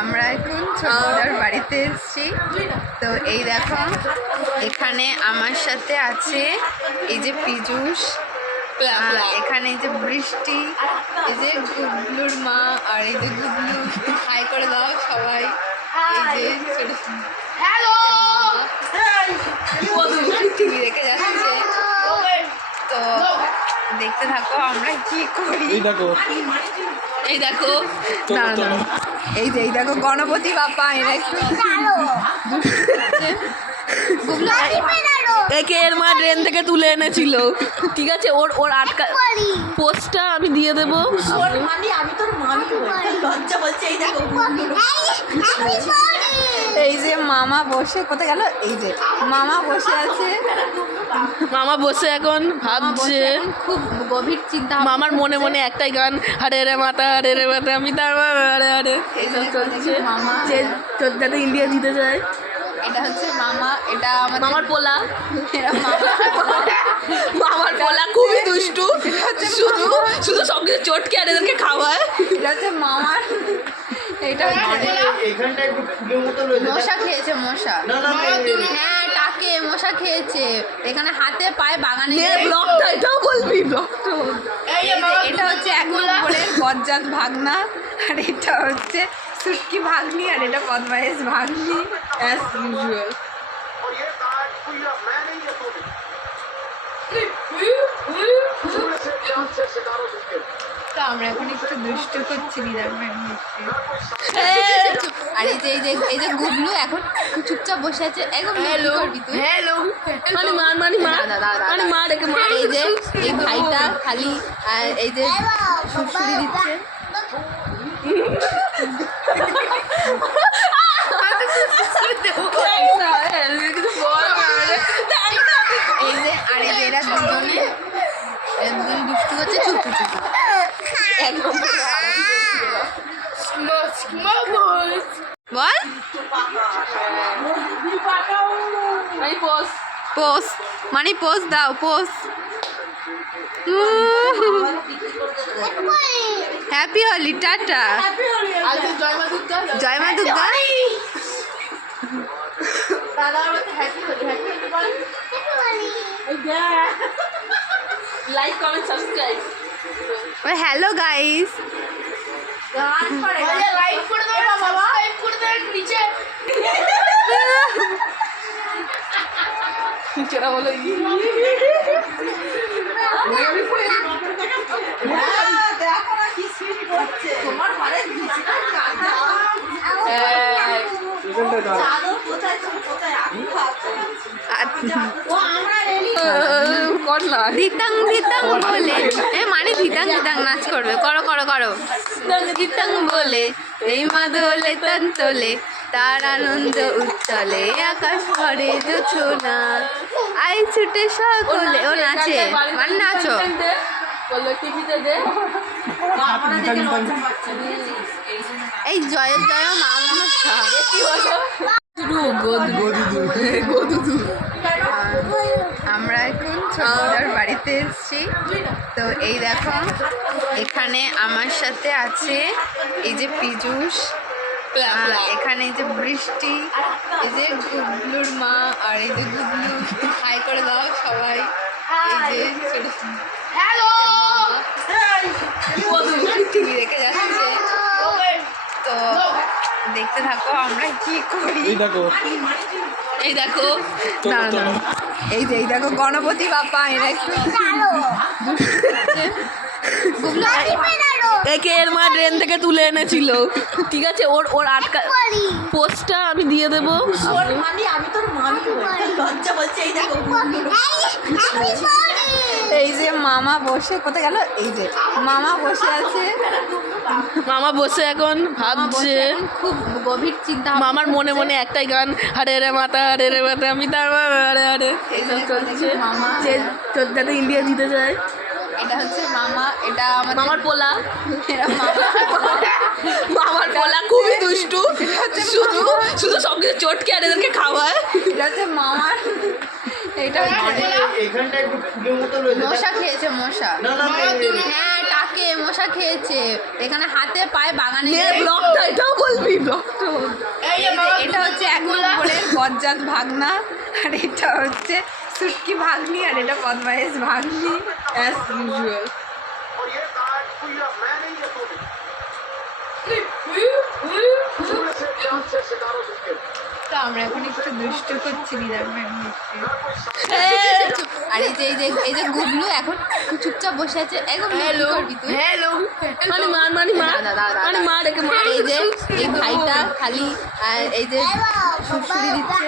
আমরা এখন ছোটদার বাড়িতে এসেছি। তো এই দেখো, এখানে আমার সাথে আছে এই যে পীযূষ, এখানে এই যে বৃষ্টি, এই যে গুবলুর মা, আর এই যে গুবলু হাই করে দাও সবাই। এই যে হ্যালো টিভি দেখে যাচ্ছে। তো দেখতে থাকো আমরা কি করি। এই দেখো এই দেখো গণপতি বাপ্পা, এরা একটু একে এর মা ট্রেন থেকে তুলে এনেছিল, ঠিক আছে। ওর আটকা পোস্টটা আমি দিয়ে দেবো। এই যে মামা বসে, কোথায় গেল? এই যে মামা বসে আছে, মামা বসে এখন ভাবছে, খুব গভীর চিন্তা। মামার মনে মনে একটাই গান, হারে রে মাতা, হারে রে মাতা, আমি তার হারে হারে এইসব চলছে। মামা যাতে ইন্ডিয়া জিতে যায়। এটা হচ্ছে মামা, এটা মামার পোলা, এরা মামার পোলা খুবই দুষ্টু, শুধু শুধু সব কিছু চটকে আর এদেরকে খাওয়ায়। এটা হচ্ছে মামার, এটা মশা খেয়েছে, মশা, হ্যাঁ টাকে মশা খেয়েছে। এখানে হাতে পায়ে বাগানে ব্লগটা, এটাও বলবি ব্লগটা। এটা হচ্ছে 1 নম্বরের বজ্জাত ভাগনা, আর এটা হচ্ছে সুটকি ভাগ্নি, আর এটা বদমাইশ ভাগ্নি অ্যাজ ইউজুয়াল। তো আমরা এখন একটু দুষ্ট করছি আর এই যে গুবলু এখন চুপচাপ বসে আছে একদম। হ্যালো মানে মা রেখে মা। এই যে এই ভাইটা খালি এই যে সুড়সুড়ি দিচ্ছে। এই যে আর এই যে এরা দুজনে দুষ্টু করছে। চুপ চুপ চুপ একদম বল পোস মানে পোস দাও, পোস। হ্যাপি হোলি, টাটা, জয় মা Durga. Like comment subscribe. Hello guys, like করে দাও না বাবা, লাইক করে দাও নিচে। নিচেরা বলো দেখো না কি সিন করছে তোমার ঘরে। ধিতাং ধিতাং বলে মানে ধিতাং ধিতাং নাচ করবে। করো করো করো, ধিতাং বলে এই মাদলে তান তোলে, তার আনন্দ উচ্চলে আকাশ ভরে জোছনা, আই ছুটে সকলে। ও নাচে, মানে নাচো। এই জয় জয় মা মনসা। আমরা এখন ছোটদার বাড়িতে এসেছি। তো এই দেখো, এখানে আমার সাথে আছে এই যে পীযূষ, এখানে এই যে বৃষ্টি, এই যে গুবলুর মা, আর এই যে গুবলু হাই করে দাও সবাই। এই যে হ্যালো টিভি দেখে যাচ্ছে। তো দেখতে থাকো আমরা কি করি। এই দেখো এই দেখো গণপতি বাপ্পা, এরা একটু একে এর মা ট্রেন থেকে তুলে এনেছিল, ঠিক আছে। ওর আটকা পোস্টটা আমি দিয়ে দেবো। এই যে মামা বসে, কোথায় গেল? এই যে মামা বসে আছে, মামা বসে এখন ভাবছে, খুব গভীর চিন্তা। মামার মনে মনে একটাই গান, হারে রে মাতা, হারে রে মাতা, আমি তার হারে হারে এইসব চলছে। যাতে ইন্ডিয়া জিতে যায়। এটা হচ্ছে মামা, এটা মামার পোলা, এরা মামার পোলা খুবই দুষ্টু, শুধু শুধু সব কিছু চটকে আর এদেরকে খাওয়ায়। এটা হচ্ছে মামার, এটা মশা খেয়েছে, মশা, হ্যাঁ টাকে সমোসা খেয়েছে, এখানে হাতে পায়ে বাগানে ব্লগটা এটাও বলবি ব্লগটা এটা হচ্ছে 1 নম্বরের বজ্জাত ভাগনা, আর এটা হচ্ছে সুটকি ভাগ্নি, আর এটা বদমাইশ ভাগ্নি অ্যাজ ইউজুয়াল। और ये कार्ड कोई मैं नहीं है तूने से चांद से सितारों से खेल তো আমরা এখন একটু দুষ্ট করছি দিদার আর এই যে গুবলু এখন চুপচাপ বসে আছে, একদম কি করবি তুই? হ্যালো মানে মার মানে মার একে মার। আর এই যে এই ভাইটা খালি এই যে সুড়সুড়ি দিচ্ছে।